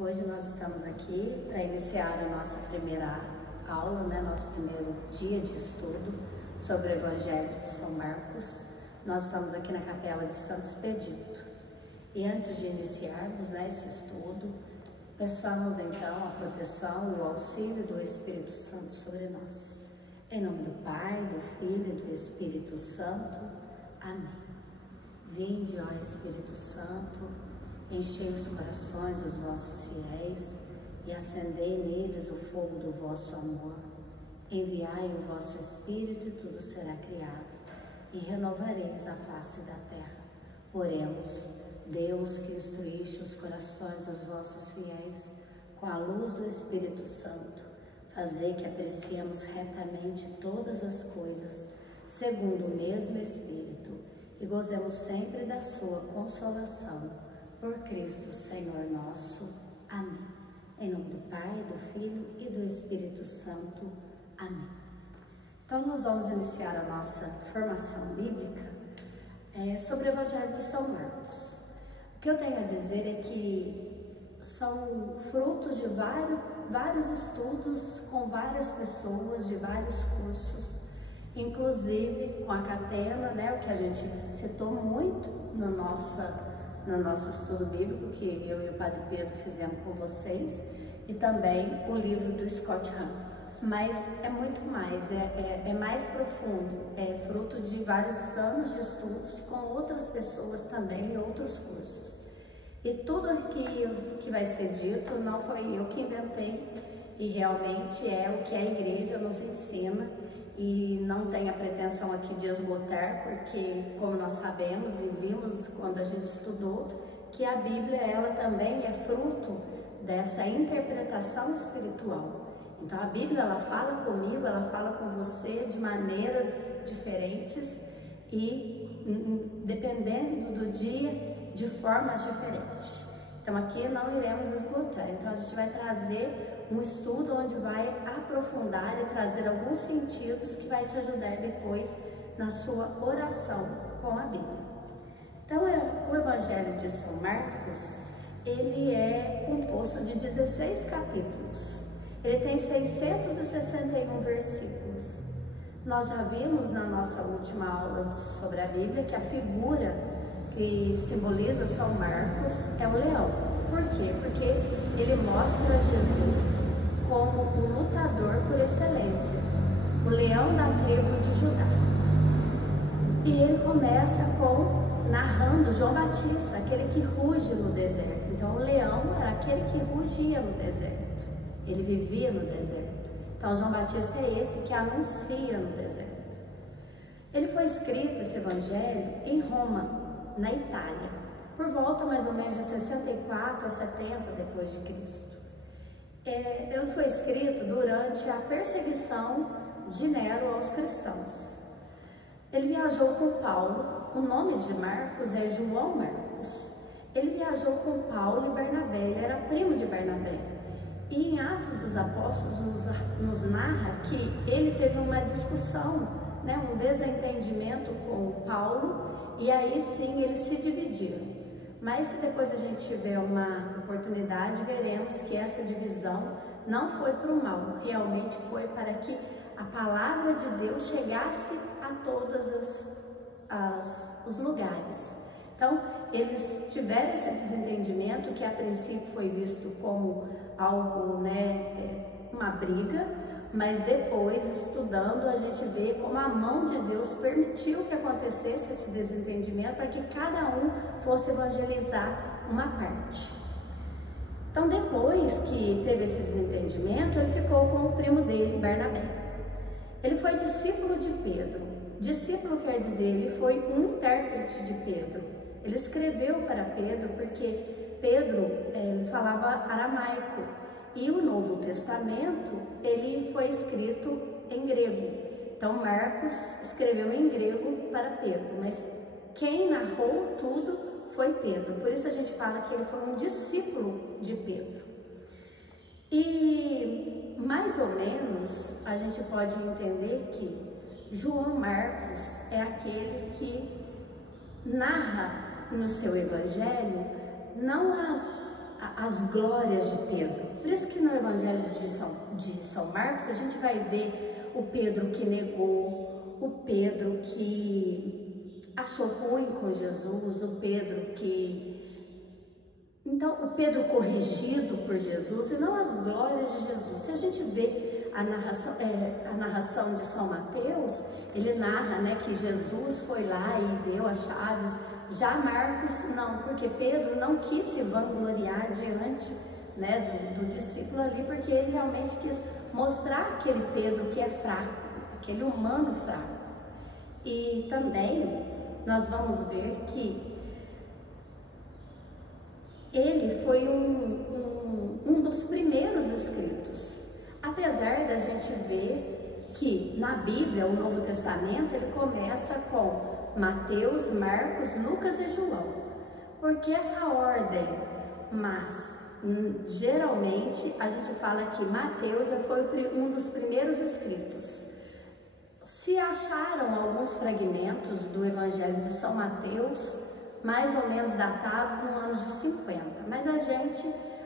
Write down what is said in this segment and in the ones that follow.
Hoje nós estamos aqui para iniciar a nossa primeira aula, nosso primeiro dia de estudo sobre o Evangelho de São Marcos. Nós estamos aqui na Capela de Santo Expedito. E antes de iniciarmos esse estudo, peçamos então a proteção e o auxílio do Espírito Santo sobre nós. Em nome do Pai, do Filho e do Espírito Santo. Amém. Vinde, ó Espírito Santo, enchei os corações dos vossos fiéis e acendei neles o fogo do vosso amor. Enviai o vosso Espírito e tudo será criado, e renovareis a face da terra. Oremos. Deus, que instruíste os corações dos vossos fiéis com a luz do Espírito Santo, fazei que apreciemos retamente todas as coisas, segundo o mesmo Espírito, e gozemos sempre da sua consolação. Por Cristo, Senhor nosso. Amém. Em nome do Pai, do Filho e do Espírito Santo. Amém. Então, nós vamos iniciar a nossa formação bíblica sobre o Evangelho de São Marcos. O que eu tenho a dizer é que são frutos de vários estudos com várias pessoas, de vários cursos, inclusive com a Catena, o que a gente citou muito no nosso estudo bíblico, que eu e o Padre Pedro fizemos com vocês, e também o livro do Scott Hahn. Mas é muito mais, é mais profundo, é fruto de vários anos de estudos com outras pessoas também e outros cursos. E tudo que vai ser dito não foi eu que inventei, e realmente é o que a igreja nos ensina, e não tem a pretensão aqui de esgotar, porque como nós sabemos e vimos quando a gente estudou, que a Bíblia ela também é fruto dessa interpretação espiritual. Então a Bíblia ela fala comigo, ela fala com você de maneiras diferentes e dependendo do dia, de formas diferentes. Então aqui não iremos esgotar, então a gente vai trazer um estudo onde vai aprofundar e trazer alguns sentidos que vai te ajudar depois na sua oração com a Bíblia. Então o Evangelho de São Marcos, ele é composto de 16 capítulos. Ele tem 661 versículos. Nós já vimos na nossa última aula sobre a Bíblia que a figura que simboliza São Marcos é o leão. Por quê? Porque ele mostra Jesus como o lutador por excelência, o leão da tribo de Judá. E ele começa narrando João Batista, aquele que ruge no deserto. Então o leão era aquele que rugia no deserto. Ele vivia no deserto. Então, João Batista é esse que anuncia no deserto. Ele foi escrito, esse evangelho, em Roma, na Itália, por volta mais ou menos de 64 a 70 depois de Cristo. Ele foi escrito durante a perseguição de Nero aos cristãos. Ele viajou com Paulo, o nome de Marcos é João Marcos. Ele viajou com Paulo e Barnabé, ele era primo de Barnabé. E em Atos dos Apóstolos nos narra que ele teve uma discussão, um desentendimento com Paulo, e aí sim eles se dividiram. Mas se depois a gente tiver uma oportunidade, veremos que essa divisão não foi para o mal, realmente foi para que a palavra de Deus chegasse a todos os lugares. Então, eles tiveram esse desentendimento que a princípio foi visto como algo, uma briga, mas depois, estudando, a gente vê como a mão de Deus permitiu que acontecesse esse desentendimento para que cada um fosse evangelizar uma parte. Então, depois que teve esse desentendimento, ele ficou com o primo dele, Barnabé. Ele foi discípulo de Pedro. Discípulo quer dizer, ele foi um intérprete de Pedro. Ele escreveu para Pedro porque Pedro ele falava aramaico e o Novo Testamento ele foi escrito em grego. Então Marcos escreveu em grego para Pedro, mas quem narrou tudo foi Pedro. Por isso a gente fala que ele foi um discípulo de Pedro. E mais ou menos a gente pode entender que João Marcos é aquele que narra no seu evangelho não as glórias de Pedro. Por isso que no Evangelho de São Marcos a gente vai ver o Pedro que negou, o Pedro que achou ruim com Jesus, o Pedro que... Então, o Pedro corrigido por Jesus e não as glórias de Jesus. Se a gente vê a narração de São Mateus, ele narra, né, que Jesus foi lá e deu as chaves. Já Marcos não, porque Pedro não quis se vangloriar diante, né, do discípulo ali, porque ele realmente quis mostrar aquele Pedro que é fraco, aquele humano fraco. E também nós vamos ver que ele foi um dos primeiros escritos, apesar da gente ver que na Bíblia, o Novo Testamento, ele começa com Mateus, Marcos, Lucas e João. Porque essa ordem? Mas geralmente a gente fala que Mateus foi um dos primeiros escritos. Se acharam alguns fragmentos do Evangelho de São Mateus, mais ou menos datados no ano de 50, mas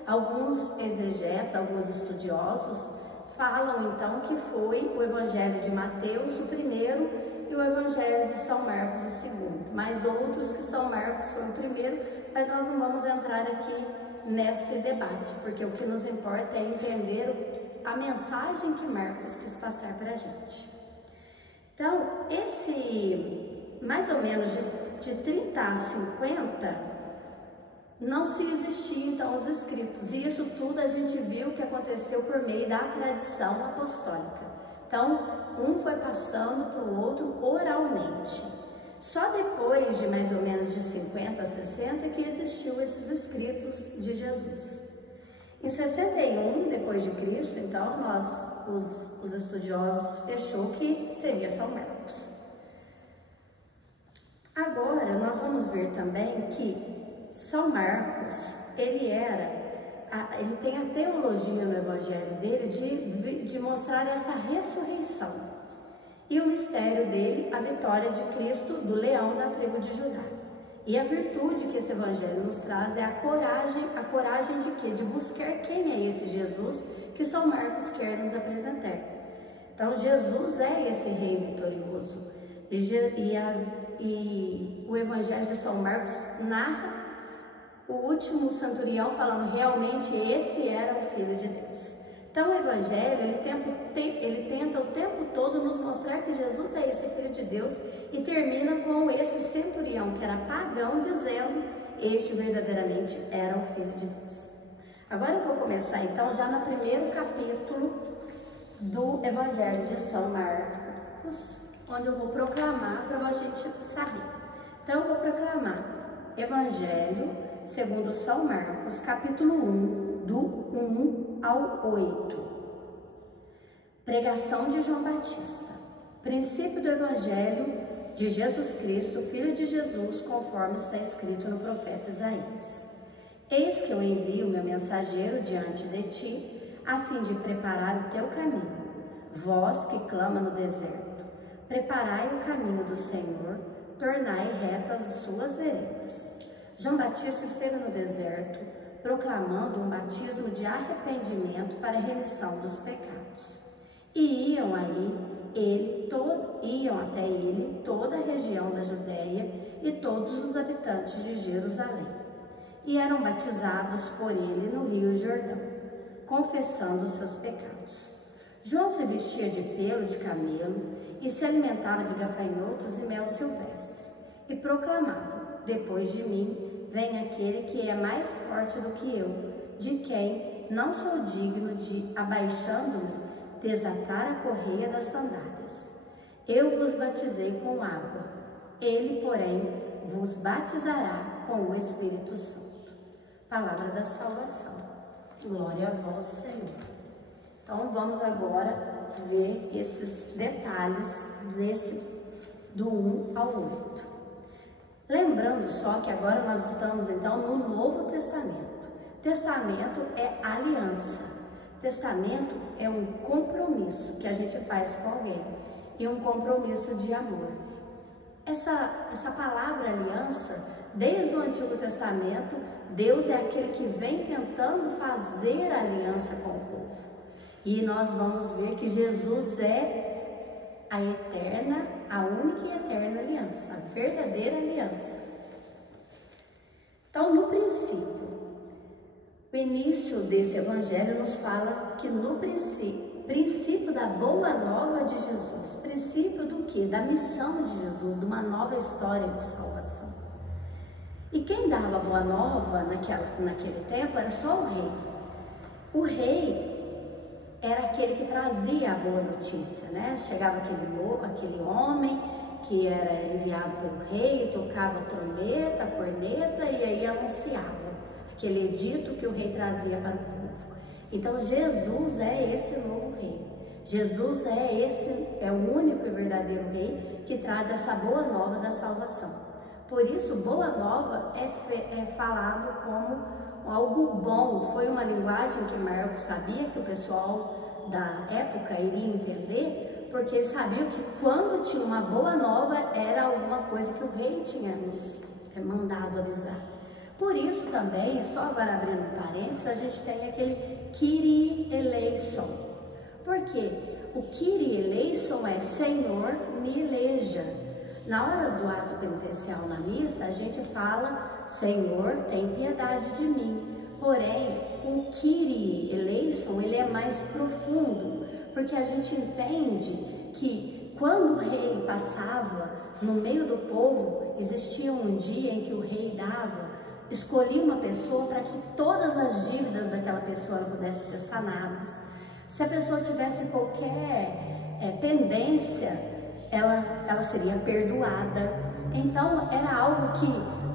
alguns exegetas, alguns estudiosos, falam então que foi o Evangelho de Mateus o primeiro e o Evangelho de São Marcos o segundo, mas outros que São Marcos foi o primeiro, mas nós não vamos entrar aqui nesse debate, porque o que nos importa é entender a mensagem que Marcos quis passar para a gente. Então, mais ou menos de 30 a 50, não se existiam então os escritos, e isso tudo a gente viu que aconteceu por meio da tradição apostólica. Então, um foi passando para o outro oralmente. Só depois de mais ou menos de 50 a 60 que existiu esses escritos de Jesus. Em 61 depois de Cristo, então, os estudiosos fechou que seria São Marcos. Agora, nós vamos ver também que São Marcos, ele tem a teologia no Evangelho dele de mostrar essa ressurreição. E o mistério dele, a vitória de Cristo, do leão da tribo de Judá. E a virtude que esse Evangelho nos traz é a coragem de quê? De buscar quem é esse Jesus que São Marcos quer nos apresentar. Então, Jesus é esse rei vitorioso. E o Evangelho de São Marcos narra o último centurião falando realmente esse era o Filho de Deus. Então o Evangelho, ele tenta o tempo todo nos mostrar que Jesus é esse Filho de Deus e termina com esse centurião que era pagão dizendo este verdadeiramente era o Filho de Deus. Agora eu vou começar então já no primeiro capítulo do Evangelho de São Marcos, onde eu vou proclamar para a gente saber. Então eu vou proclamar Evangelho segundo São Marcos, capítulo 1, do 1 ao 8. Pregação de João Batista. Princípio do Evangelho de Jesus Cristo, Filho de Jesus, conforme está escrito no profeta Isaías. Eis que eu envio meu mensageiro diante de ti, a fim de preparar o teu caminho. Vós que clama no deserto, preparai o caminho do Senhor, tornai retas as suas veredas. João Batista esteve no deserto, proclamando um batismo de arrependimento para a remissão dos pecados. E iam até ele toda a região da Judéia e todos os habitantes de Jerusalém. E eram batizados por ele no rio Jordão, confessando os seus pecados. João se vestia de pelo de camelo e se alimentava de gafanhotos e mel silvestre. E proclamava: depois de mim vem aquele que é mais forte do que eu, de quem não sou digno de, abaixando-me, desatar a correia das sandálias. Eu vos batizei com água, ele, porém, vos batizará com o Espírito Santo. Palavra da salvação. Glória a vós, Senhor. Então vamos agora ver esses detalhes do 1 ao 8. Lembrando só que agora nós estamos então no Novo Testamento. Testamento é aliança. Testamento é um compromisso que a gente faz com alguém e um compromisso de amor. Essa palavra aliança Desde o Antigo Testamento, Deus é aquele que vem tentando fazer aliança com o povo. E nós vamos ver que Jesus é a eterna, a única e eterna aliança, a verdadeira aliança. Então, no princípio, o início desse evangelho nos fala que no princípio da boa nova de Jesus, princípio do quê? Da missão de Jesus, de uma nova história de salvação. E quem dava a boa nova naquele tempo era só o rei. O rei era aquele que trazia a boa notícia, né? Chegava aquele homem que era enviado pelo rei, tocava a trombeta, a corneta e aí anunciava aquele edito que o rei trazia para o povo. Então Jesus é esse novo rei. Jesus é o único e verdadeiro rei que traz essa boa nova da salvação. Por isso, boa nova é falado como algo bom. Foi uma linguagem que Marcos sabia que o pessoal da época iria entender, porque eles sabiam que quando tinha uma boa nova era alguma coisa que o rei tinha nos mandado avisar. Por isso também, só agora abrindo parênteses, a gente tem aquele Kyrie eleison. Por quê? O Kyrie eleison é Senhor me eleja. Na hora do ato penitencial na missa, a gente fala Senhor tem piedade de mim. Porém, o Kyrie eleison, ele é mais profundo, porque a gente entende que quando o rei passava no meio do povo, existia um dia em que o rei escolhia uma pessoa para que todas as dívidas daquela pessoa pudessem ser sanadas. Se a pessoa tivesse qualquer pendência, ela seria perdoada. Então era algo que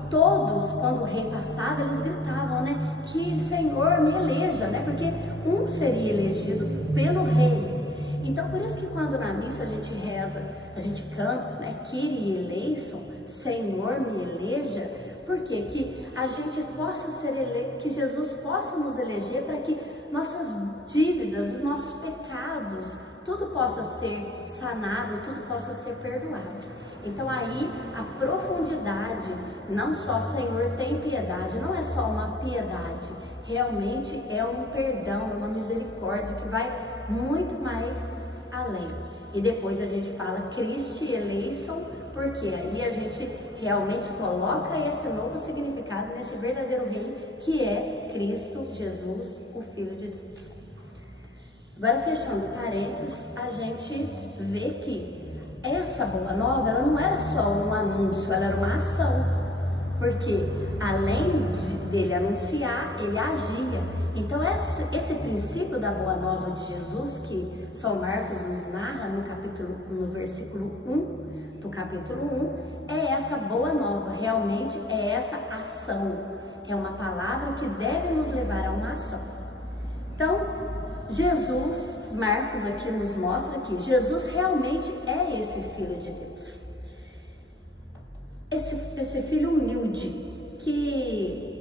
todos, quando o rei passava, eles gritavam, né? Que Senhor me eleja, né? Porque um seria elegido pelo rei. Então, por isso que quando na missa a gente reza, a gente canta, né? Kyrie eleison, Senhor me eleja. Por quê? Que a gente possa ser eleito, que Jesus possa nos eleger para que nossas dívidas, os nossos pecados, tudo possa ser sanado, tudo possa ser perdoado. Então aí a profundidade, não só Senhor tem piedade, não é só uma piedade, realmente é um perdão, uma misericórdia que vai muito mais além. E depois a gente fala Christi eleison, porque aí a gente realmente coloca esse novo significado nesse verdadeiro rei que é Cristo Jesus, o Filho de Deus. Agora, fechando parênteses, a gente vê que essa boa nova, ela não era só um anúncio, ela era uma ação, porque além dele anunciar, ele agia. Então esse princípio da boa nova de Jesus, que São Marcos nos narra no versículo 1 do capítulo 1, é essa boa nova, realmente é essa ação, é uma palavra que deve nos levar a uma ação. Então, Jesus, Marcos aqui nos mostra que Jesus realmente é esse Filho de Deus. Esse Filho humilde que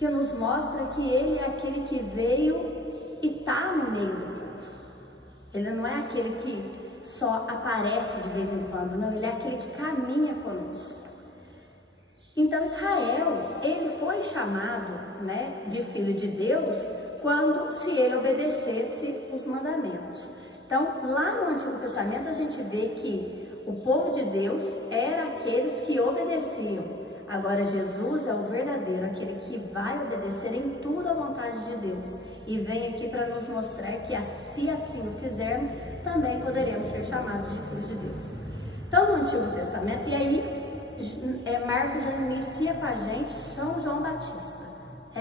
nos mostra que ele é aquele que veio e está no meio do povo. Ele não é aquele que só aparece de vez em quando, não, ele é aquele que caminha conosco. Então Israel, ele foi chamado, né, de Filho de Deus se ele obedecesse os mandamentos. Então, lá no Antigo Testamento a gente vê que o povo de Deus era aqueles que obedeciam. Agora Jesus é o verdadeiro, aquele que vai obedecer em tudo à vontade de Deus. E vem aqui para nos mostrar que se assim o fizermos, também poderemos ser chamados de filhos de Deus. Então, no Antigo Testamento, e aí Marcos já inicia com a gente São João Batista.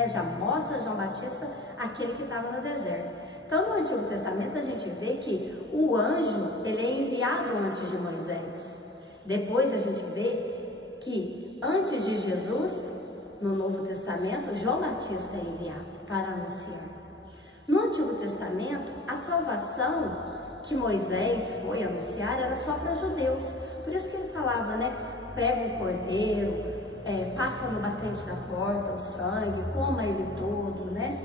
Já mostra João Batista, aquele que estava no deserto. Então, no Antigo Testamento, a gente vê que o anjo, ele é enviado antes de Moisés. Depois a gente vê que, antes de Jesus, no Novo Testamento, João Batista é enviado para anunciar. No Antigo Testamento, a salvação que Moisés foi anunciar era só para judeus. Por isso que ele falava, né? Pega um cordeiro, passa no batente da porta o sangue, coma ele todo, né?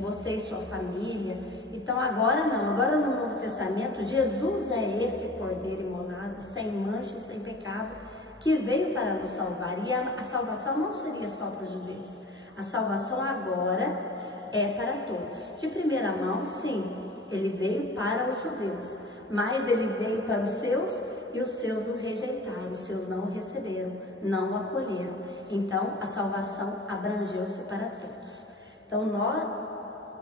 Você e sua família. Então agora não, agora no Novo Testamento, Jesus é esse cordeiro imolado, sem mancha e sem pecado, que veio para nos salvar. E a salvação não seria só para os judeus. A salvação agora é para todos. De primeira mão, sim, ele veio para os judeus, mas ele veio para os seus e os seus o rejeitaram, os seus não o receberam, não o acolheram. Então, a salvação abrangeu-se para todos. Então,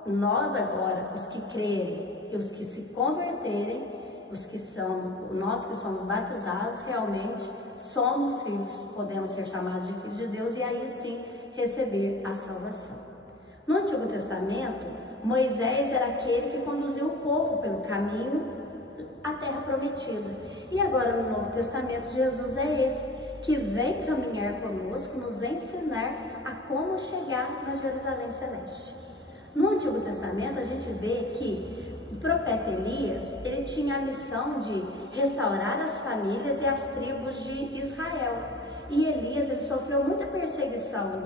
nós agora, os que crerem e os que se converterem, nós que somos batizados, realmente somos filhos, podemos ser chamados de filhos de Deus e aí sim receber a salvação. No Antigo Testamento, Moisés era aquele que conduziu o povo pelo caminho à terra prometida. E agora no Novo Testamento, Jesus é esse que vem caminhar conosco, nos ensinar a como chegar na Jerusalém Celeste. No Antigo Testamento, a gente vê que o profeta Elias, ele tinha a missão de restaurar as famílias e as tribos de Israel. E Elias, ele sofreu muita perseguição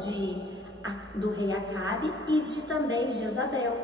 do rei Acabe e de também Jezabel.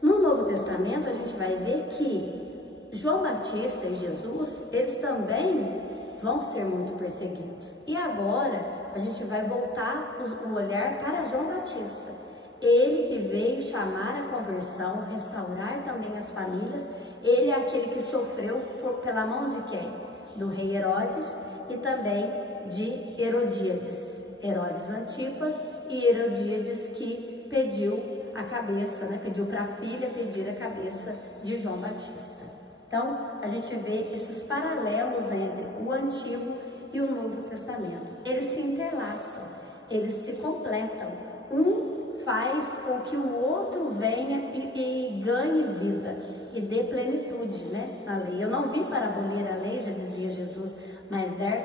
No Novo Testamento, a gente vai ver que João Batista e Jesus, eles também vão ser muito perseguidos. E agora, a gente vai voltar o olhar para João Batista. Ele que veio chamar a conversão, restaurar também as famílias. Ele é aquele que sofreu pela mão de quem? Do rei Herodes e também de Herodíades. Herodes Antipas e Herodíades que pediu a cabeça, pediu para a filha pedir a cabeça de João Batista. Então, a gente vê esses paralelos entre o Antigo e o Novo Testamento. Eles se interlaçam, eles se completam. Um faz com que o outro venha e ganhe vida e dê plenitude, na lei. Eu não vim para abolir a lei, já dizia Jesus, mas dar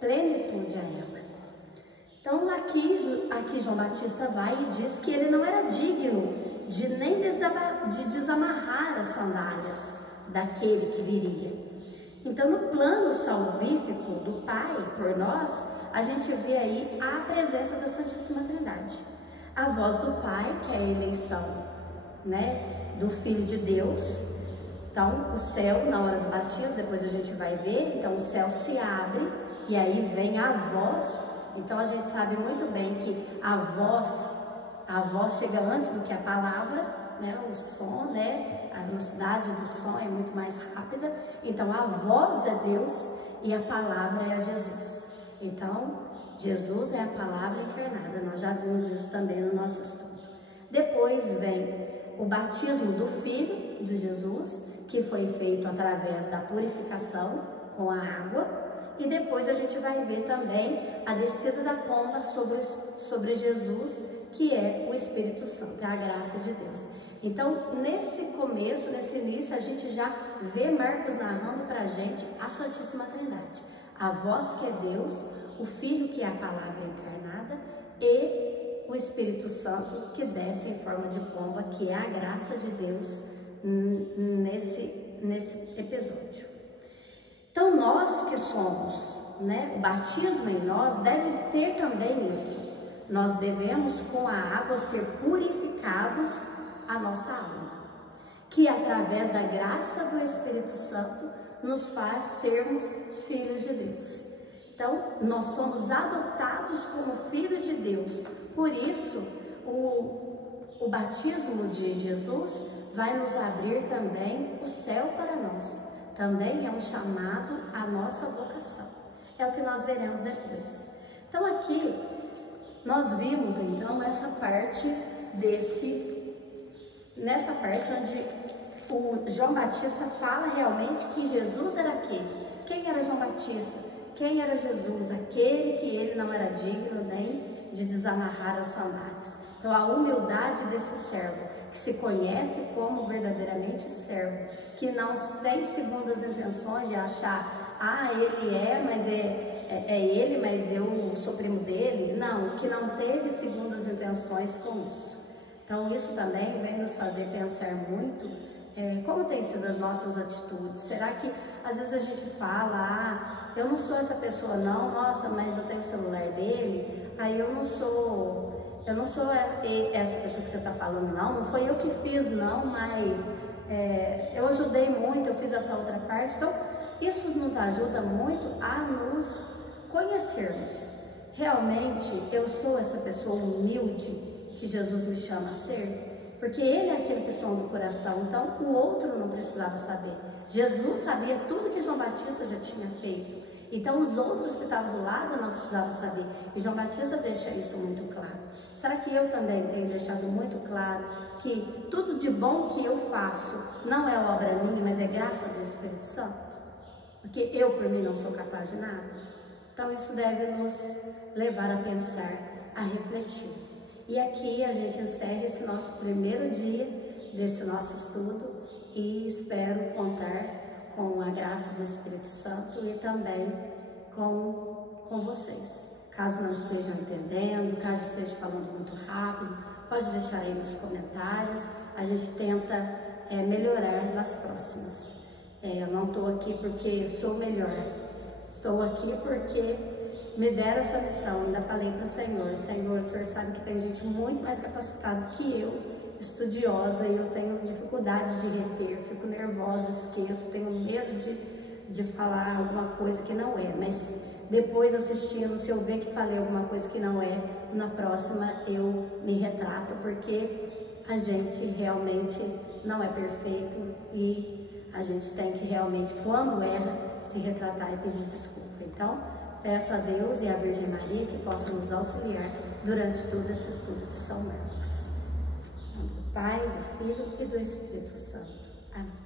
plenitude a ela. Então aqui João Batista vai e diz que ele não era digno de nem desamarrar as sandálias daquele que viria. Então no plano salvífico do Pai por nós, a gente vê aí a presença da Santíssima Trindade. A voz do Pai, que é a eleição, do Filho de Deus. Então, o céu, na hora do batismo, depois a gente vai ver, então o céu se abre e aí vem a voz. Então, a gente sabe muito bem que a voz chega antes do que a palavra, o som, a velocidade do som é muito mais rápida. Então, a voz é Deus e a palavra é Jesus. Então, Jesus é a palavra encarnada, nós já vimos isso também no nosso estudo. Depois vem o batismo do Filho de Jesus, que foi feito através da purificação com a água, e depois a gente vai ver também a descida da pomba sobre Jesus, que é o Espírito Santo, é a graça de Deus. Então, nesse começo, nesse início, a gente já vê Marcos narrando para a gente a Santíssima Trindade. A voz que é Deus, o Filho que é a palavra encarnada e o Espírito Santo que desce em forma de pomba, que é a graça de Deus nesse episódio. Então nós que somos, o batismo em nós deve ter também isso. Nós devemos com a água ser purificados a nossa alma, que através da graça do Espírito Santo nos faz sermos filhos de Deus. Então, nós somos adotados como filhos de Deus. Por isso, o batismo de Jesus vai nos abrir também o céu para nós. Também é um chamado à nossa vocação. É o que nós veremos depois. Então, aqui, nós vimos, então, essa parte nessa parte onde o João Batista fala realmente que Jesus era aquele. Quem era João Batista? Quem era Jesus? Aquele que ele não era digno nem de desamarrar as sandálias. Então, a humildade desse servo, que se conhece como verdadeiramente servo, que não tem segundas intenções de achar, ele é, mas é ele, mas eu sou primo dele. Não, que não teve segundas intenções com isso. Então, isso também vem nos fazer pensar muito como tem sido as nossas atitudes. Será que às vezes a gente fala, eu não sou essa pessoa não, nossa, mas eu tenho o celular dele, aí eu não sou essa pessoa que você está falando não foi eu que fiz não, mas eu ajudei muito, eu fiz essa outra parte. Então, isso nos ajuda muito a nos conhecermos. Realmente eu sou essa pessoa humilde que Jesus me chama a ser? Porque Ele é aquele que sonda o coração, então o outro não precisava saber. Jesus sabia tudo que João Batista já tinha feito, então os outros que estavam do lado não precisavam saber. E João Batista deixa isso muito claro. Será que eu também tenho deixado muito claro que tudo de bom que eu faço não é obra minha, mas é graça do Espírito Santo? Porque eu por mim não sou capaz de nada. Então isso deve nos levar a pensar, a refletir. E aqui a gente encerra esse nosso primeiro dia desse nosso estudo e espero contar com a graça do Espírito Santo e também com vocês. Caso não estejam entendendo, caso esteja falando muito rápido, pode deixar aí nos comentários, a gente tenta melhorar nas próximas. Eu não estou aqui porque sou melhor, estou aqui porque me deram essa missão. Ainda falei para o Senhor, o Senhor sabe que tem gente muito mais capacitada que eu, estudiosa, e eu tenho dificuldade de reter, fico nervosa, esqueço, tenho medo de falar alguma coisa que não é, mas depois assistindo, se eu ver que falei alguma coisa que não é, na próxima eu me retrato, porque a gente realmente não é perfeito e a gente tem que realmente, quando erra, se retratar e pedir desculpa. Então, peço a Deus e à Virgem Maria que possa nos auxiliar durante todo esse estudo de São Marcos. Em nome do Pai, do Filho e do Espírito Santo. Amém.